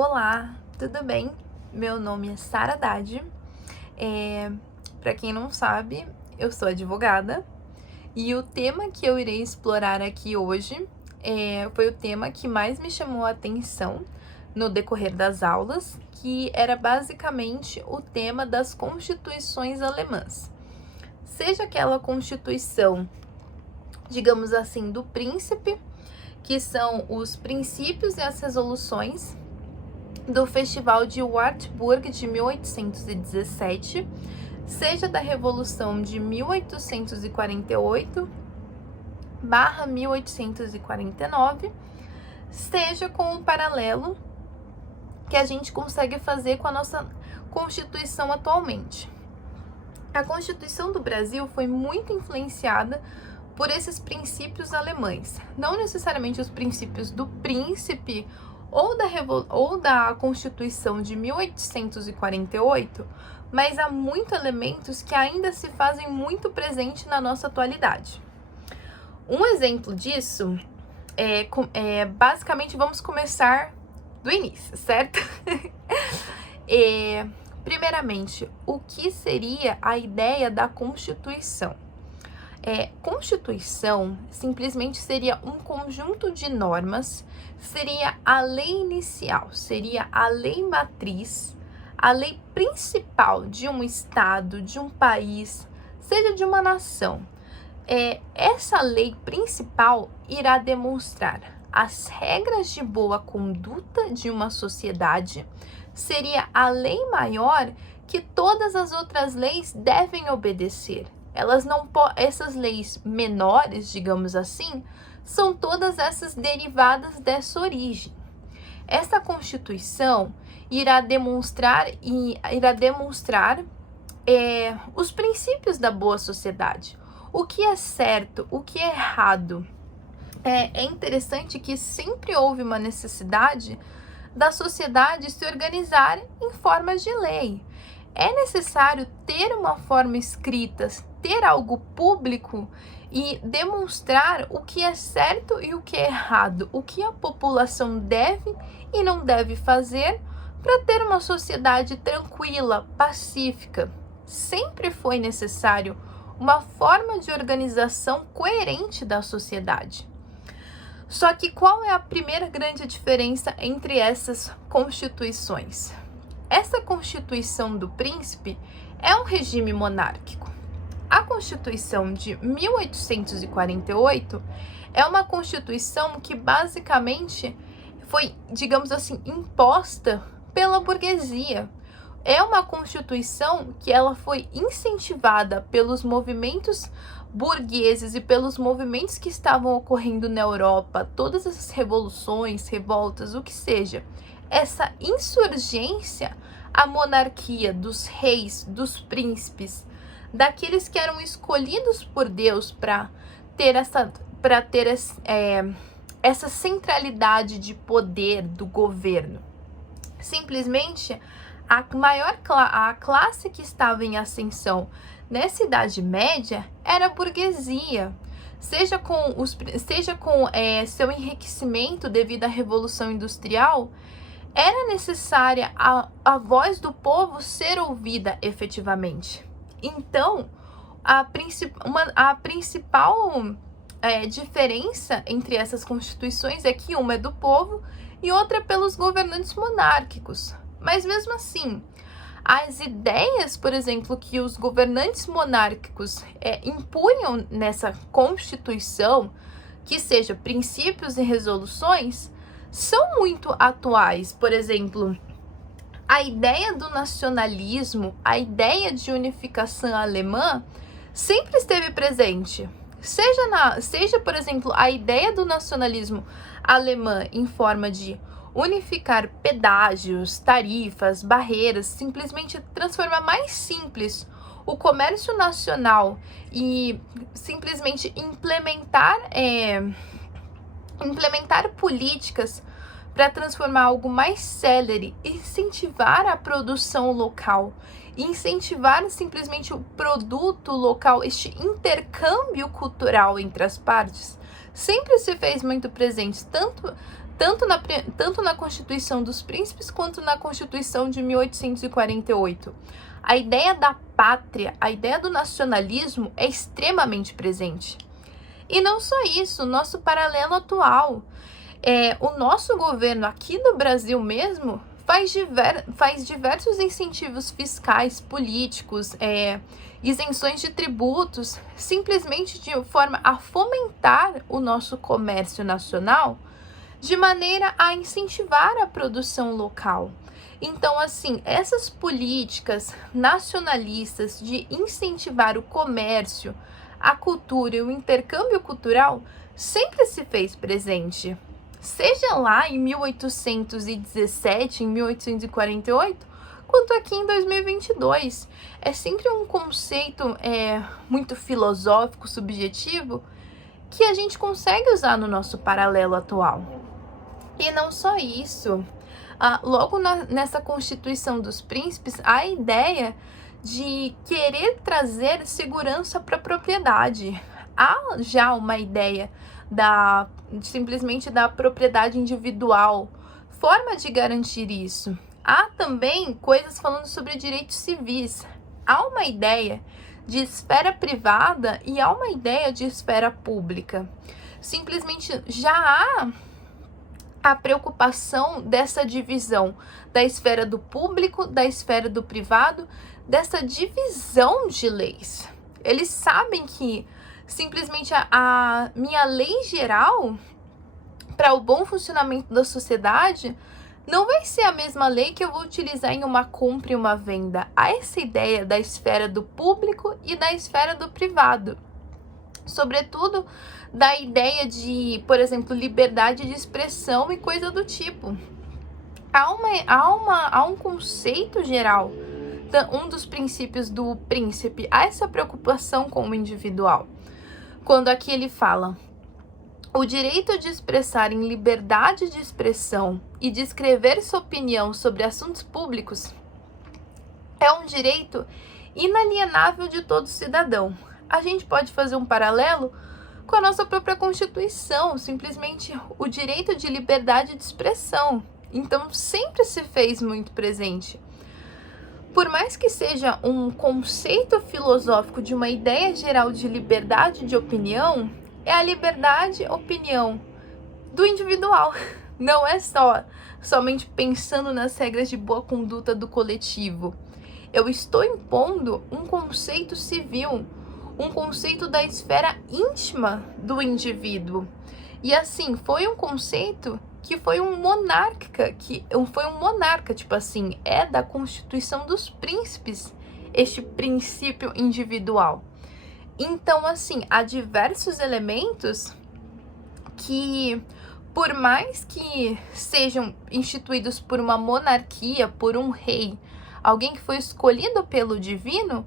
Olá, tudo bem? Meu nome é Sara Haddad. Para quem não sabe, eu sou advogada e o tema que eu irei explorar aqui hoje foi o tema que mais me chamou a atenção no decorrer das aulas, que era basicamente o tema das constituições alemãs. Seja aquela constituição, digamos assim, do príncipe, que são os princípios e as resoluções do Festival de Wartburg de 1817, seja da Revolução de 1848/1849, seja com um paralelo que a gente consegue fazer com a nossa Constituição atualmente. A Constituição do Brasil foi muito influenciada por esses princípios alemães, não necessariamente os princípios do príncipe ou da Constituição de 1848, mas há muitos elementos que ainda se fazem muito presente na nossa atualidade. Um exemplo disso basicamente, vamos começar do início, certo? Primeiramente, o que seria a ideia da Constituição? Constituição simplesmente seria um conjunto de normas, seria a lei inicial, seria a lei matriz, a lei principal de um estado, de um país, seja de uma nação. Essa lei principal irá demonstrar as regras de boa conduta de uma sociedade, seria a lei maior que todas as outras leis devem obedecer. Essas leis menores, digamos assim, são todas essas derivadas dessa origem. Essa Constituição irá demonstrar os princípios da boa sociedade, o que é certo, o que é errado. É interessante que sempre houve uma necessidade da sociedade se organizar em forma de lei. É necessário ter uma forma escrita, ter algo público e demonstrar o que é certo e o que é errado, o que a população deve e não deve fazer para ter uma sociedade tranquila, pacífica. Sempre foi necessário uma forma de organização coerente da sociedade. Só que qual é a primeira grande diferença entre essas constituições? Essa Constituição do Príncipe é um regime monárquico. A Constituição de 1848 é uma Constituição que basicamente foi, digamos assim, imposta pela burguesia. É uma Constituição que ela foi incentivada pelos movimentos burgueses e pelos movimentos que estavam ocorrendo na Europa, todas essas revoluções, revoltas, o que seja. Essa insurgência à monarquia dos reis, dos príncipes, daqueles que eram escolhidos por Deus para ter essa centralidade de poder do governo. Simplesmente a classe que estava em ascensão nessa Idade Média era a burguesia, seja com seu enriquecimento devido à Revolução Industrial. Era necessária a voz do povo ser ouvida efetivamente. Então, a principal diferença entre essas constituições é que uma é do povo e outra é pelos governantes monárquicos. Mas mesmo assim, as ideias, por exemplo, que os governantes monárquicos impunham nessa Constituição, que seja princípios e resoluções, são muito atuais. Por exemplo, a ideia do nacionalismo, a ideia de unificação alemã sempre esteve presente. Seja, por exemplo, a ideia do nacionalismo alemã em forma de unificar pedágios, tarifas, barreiras, simplesmente transformar mais simples o comércio nacional e simplesmente implementar políticas para transformar algo mais célere, incentivar a produção local, incentivar simplesmente o produto local, este intercâmbio cultural entre as partes, sempre se fez muito presente, tanto na Constituição dos Príncipes quanto na Constituição de 1848. A ideia da pátria, a ideia do nacionalismo é extremamente presente. E não só isso, o nosso paralelo atual, o nosso governo aqui no Brasil mesmo faz diversos incentivos fiscais, políticos, isenções de tributos, simplesmente de forma a fomentar o nosso comércio nacional, de maneira a incentivar a produção local. Então, assim, essas políticas nacionalistas de incentivar o comércio, a cultura e o intercâmbio cultural sempre se fez presente. Seja lá em 1817, em 1848, quanto aqui em 2022. É sempre um conceito muito filosófico, subjetivo, que a gente consegue usar no nosso paralelo atual. E não só isso, logo nessa Constituição dos Príncipes, a ideia de querer trazer segurança para a propriedade. Há já uma ideia simplesmente da propriedade individual, forma de garantir isso. Há também coisas falando sobre direitos civis. Há uma ideia de esfera privada e há uma ideia de esfera pública. Simplesmente já há a preocupação dessa divisão da esfera do público, da esfera do privado, dessa divisão de leis. Eles sabem que simplesmente a minha lei geral para o bom funcionamento da sociedade não vai ser a mesma lei que eu vou utilizar em uma compra e uma venda. Há essa ideia da esfera do público e da esfera do privado. Sobretudo da ideia de, por exemplo, liberdade de expressão e coisa do tipo. Há um conceito geral, um dos princípios do príncipe, há essa preocupação com o individual. Quando aqui ele fala: o direito de expressar em liberdade de expressão e de escrever sua opinião sobre assuntos públicos é um direito inalienável de todo cidadão. A gente pode fazer um paralelo com a nossa própria Constituição, simplesmente o direito de liberdade de expressão. Então, sempre se fez muito presente. Por mais que seja um conceito filosófico de uma ideia geral de liberdade de opinião, é a liberdade de opinião do individual. Não é somente pensando nas regras de boa conduta do coletivo. Eu estou impondo um conceito civil, um conceito da esfera íntima do indivíduo. E assim, foi um conceito que foi um monarca, tipo assim, é da Constituição dos Príncipes, este princípio individual. Então, assim, há diversos elementos que, por mais que sejam instituídos por uma monarquia, por um rei, alguém que foi escolhido pelo divino,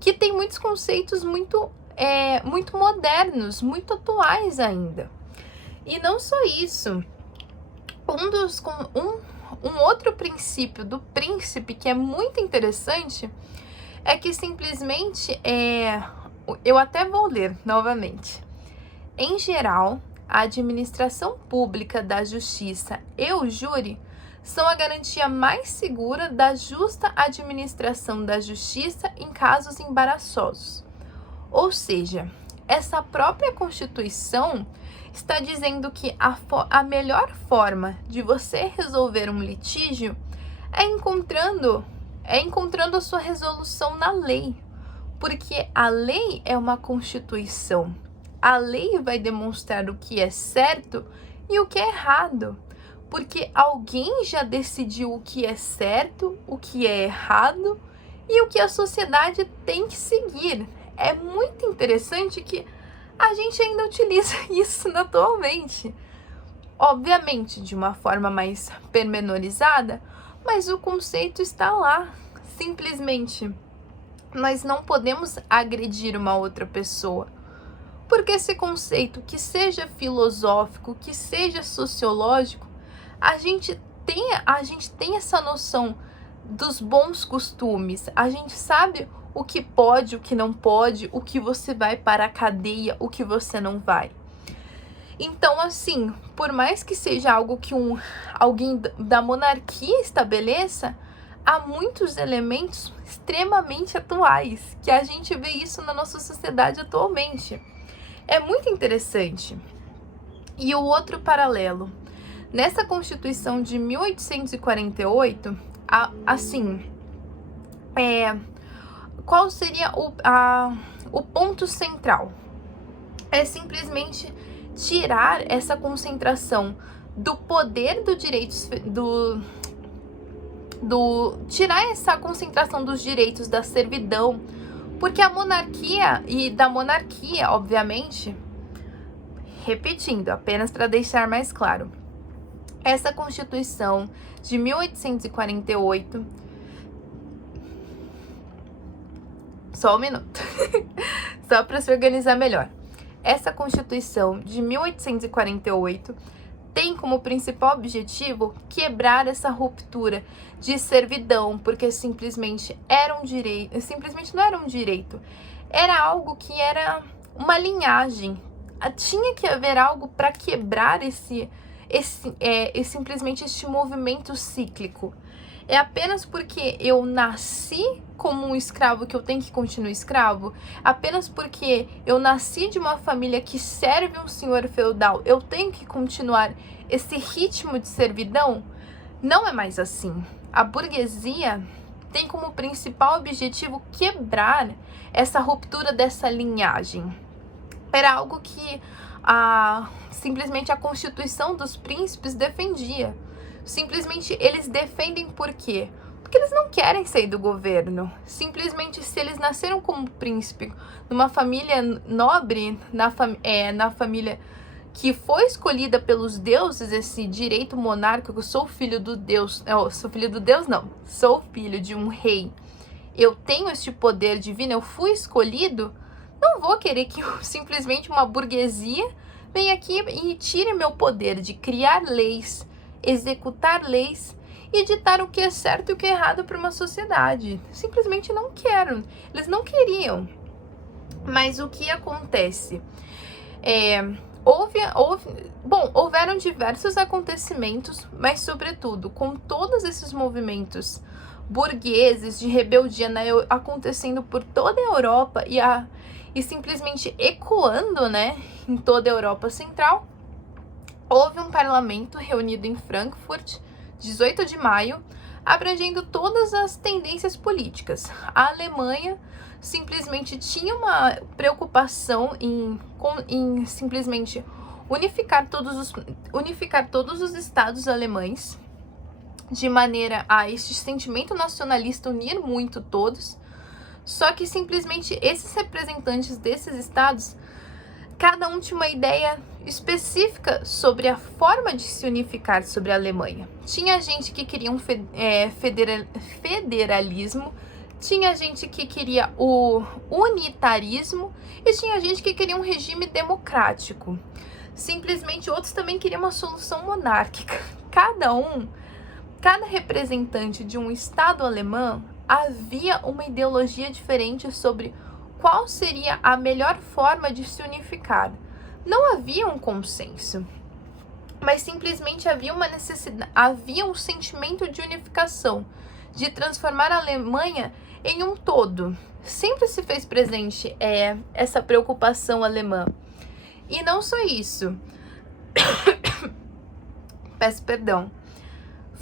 que tem muitos conceitos muito modernos, muito atuais ainda. E não só isso, um outro princípio do príncipe que é muito interessante é que simplesmente eu até vou ler novamente. Em geral, a administração pública da justiça e o júri são a garantia mais segura da justa administração da justiça em casos embaraçosos. Ou seja, essa própria Constituição está dizendo que a melhor forma de você resolver um litígio é encontrando a sua resolução na lei, porque a lei é uma Constituição. A lei vai demonstrar o que é certo e o que é errado, porque alguém já decidiu o que é certo, o que é errado e o que a sociedade tem que seguir. É muito interessante que a gente ainda utiliza isso atualmente. Obviamente, de uma forma mais pormenorizada, mas o conceito está lá. Simplesmente, nós não podemos agredir uma outra pessoa. Porque esse conceito, que seja filosófico, que seja sociológico, a gente tem essa noção dos bons costumes. A gente sabe o que pode, o que não pode, o que você vai para a cadeia, o que você não vai. Então, assim, por mais que seja algo que alguém da monarquia estabeleça, há muitos elementos extremamente atuais, que a gente vê isso na nossa sociedade atualmente. É muito interessante. E o outro paralelo, nessa Constituição de 1848, qual seria o ponto central? É simplesmente tirar essa concentração do poder do direitos tirar essa concentração dos direitos da servidão, porque a monarquia e da monarquia, obviamente, repetindo, apenas para deixar mais claro, essa Constituição de 1848, só um minuto, só para se organizar melhor. Essa Constituição de 1848 tem como principal objetivo quebrar essa ruptura de servidão, porque simplesmente era um direito, simplesmente não era um direito, era algo que era uma linhagem. Tinha que haver algo para quebrar simplesmente este movimento cíclico. É apenas porque eu nasci como um escravo que eu tenho que continuar escravo? Apenas porque eu nasci de uma família que serve um senhor feudal, eu tenho que continuar esse ritmo de servidão? Não é mais assim. A burguesia tem como principal objetivo quebrar essa ruptura dessa linhagem. Era algo que simplesmente a Constituição dos Príncipes defendia. Simplesmente eles defendem por quê? Porque eles não querem sair do governo. Simplesmente, se eles nasceram como príncipe numa família nobre, na família que foi escolhida pelos deuses, esse direito monárquico, sou filho do Deus, sou filho de um rei, eu tenho este poder divino, eu fui escolhido, não vou querer que simplesmente uma burguesia venha aqui e tire meu poder de criar leis, executar leis e ditar o que é certo e o que é errado para uma sociedade. Simplesmente não quero. Eles não queriam. Mas o que acontece? Houveram diversos acontecimentos, mas sobretudo com todos esses movimentos burgueses de rebeldia acontecendo por toda a Europa e simplesmente ecoando, né, em toda a Europa Central, houve um parlamento reunido em Frankfurt, 18 de maio, abrangendo todas as tendências políticas. A Alemanha simplesmente tinha uma preocupação em simplesmente unificar todos os estados alemães, de maneira a este sentimento nacionalista unir muito todos. Só que simplesmente esses representantes desses estados, cada um tinha uma ideia específica sobre a forma de se unificar sobre a Alemanha. Tinha gente que queria um federalismo, tinha gente que queria o unitarismo e tinha gente que queria um regime democrático. Simplesmente outros também queriam uma solução monárquica. Cada representante de um estado alemão havia uma ideologia diferente sobre qual seria a melhor forma de se unificar. Não havia um consenso, mas simplesmente havia uma necessidade, havia um sentimento de unificação, de transformar a Alemanha em um todo. Sempre se fez presente essa preocupação alemã. E não só isso. Peço perdão.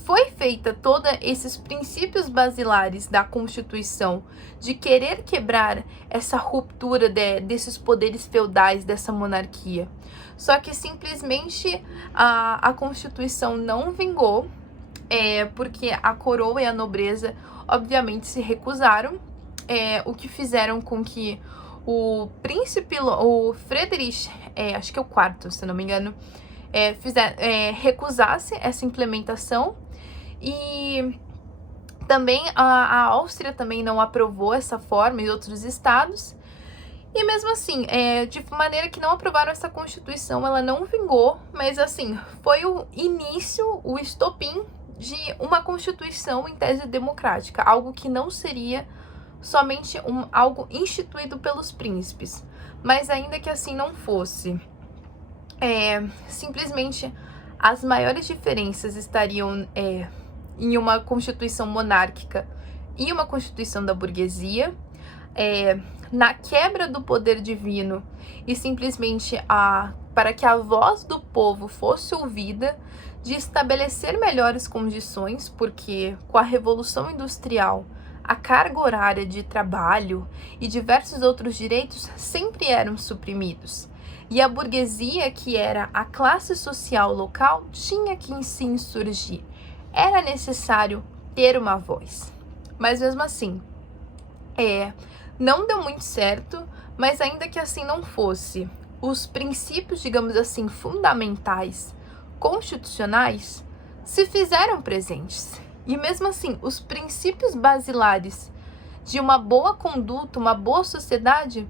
Foi feita todos esses princípios basilares da Constituição de querer quebrar essa ruptura desses poderes feudais, dessa monarquia. Só que simplesmente a Constituição não vingou, porque a coroa e a nobreza obviamente se recusaram, o que fizeram com que o príncipe, o Friedrich, acho que é o quarto, se não me engano, recusasse essa implementação. E também a Áustria também não aprovou essa forma e outros estados. E mesmo assim, de maneira que não aprovaram essa Constituição, ela não vingou, mas assim, foi o início, o estopim de uma Constituição em tese democrática, algo que não seria somente algo instituído pelos príncipes. Mas ainda que assim não fosse, simplesmente as maiores diferenças estariam em uma constituição monárquica e uma constituição da burguesia, na quebra do poder divino e simplesmente para que a voz do povo fosse ouvida, de estabelecer melhores condições, porque com a Revolução Industrial, a carga horária de trabalho e diversos outros direitos sempre eram suprimidos. E a burguesia, que era a classe social local, tinha que se insurgir. Era necessário ter uma voz. Mas mesmo assim, não deu muito certo, mas ainda que assim não fosse, os princípios, digamos assim, fundamentais, constitucionais, se fizeram presentes. E mesmo assim, os princípios basilares de uma boa conduta, uma boa sociedade,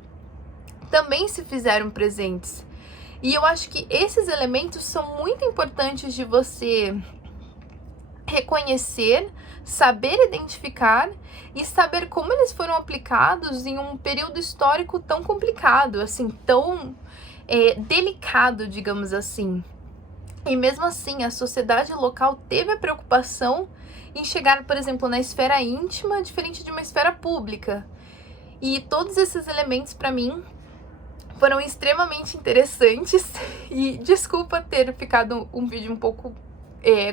também se fizeram presentes. E eu acho que esses elementos são muito importantes de você reconhecer, saber identificar e saber como eles foram aplicados em um período histórico tão complicado, assim, tão delicado, digamos assim. E mesmo assim, a sociedade local teve a preocupação em chegar, por exemplo, na esfera íntima, diferente de uma esfera pública. E todos esses elementos, para mim, foram extremamente interessantes. E desculpa ter ficado um vídeo um pouco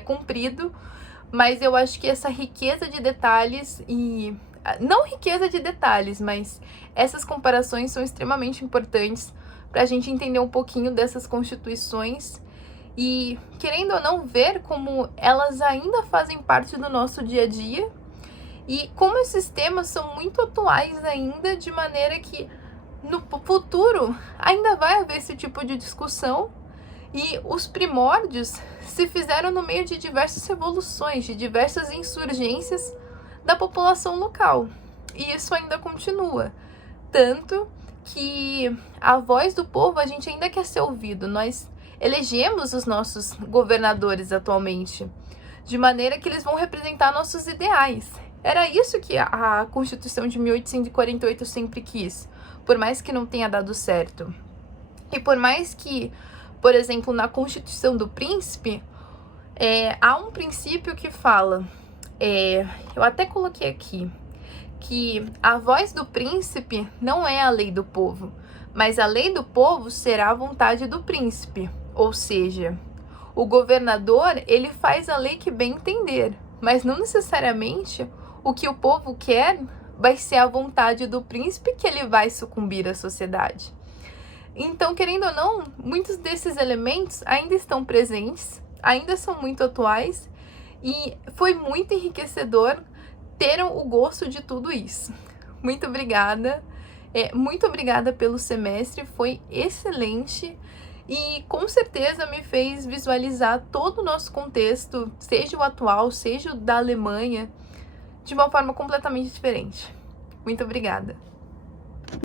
comprido, mas eu acho que essa riqueza de detalhes não riqueza de detalhes, mas essas comparações são extremamente importantes para a gente entender um pouquinho dessas constituições e, querendo ou não, ver como elas ainda fazem parte do nosso dia a dia e como esses temas são muito atuais ainda, de maneira que no futuro ainda vai haver esse tipo de discussão. E os primórdios se fizeram no meio de diversas revoluções, de diversas insurgências da população local. E isso ainda continua. Tanto que a voz do povo, a gente ainda quer ser ouvido. Nós elegemos os nossos governadores atualmente, de maneira que eles vão representar nossos ideais. Era isso que a Constituição de 1848 sempre quis, por mais que não tenha dado certo. E por mais que, por exemplo, na Constituição do Príncipe, há um princípio que fala, eu até coloquei aqui, que a voz do príncipe não é a lei do povo, mas a lei do povo será a vontade do príncipe. Ou seja, o governador, ele faz a lei que bem entender, mas não necessariamente o que o povo quer vai ser a vontade do príncipe que ele vai sucumbir à sociedade. Então, querendo ou não, muitos desses elementos ainda estão presentes, ainda são muito atuais e foi muito enriquecedor ter o gosto de tudo isso. Muito obrigada. Muito obrigada pelo semestre, foi excelente e com certeza me fez visualizar todo o nosso contexto, seja o atual, seja o da Alemanha, de uma forma completamente diferente. Muito obrigada.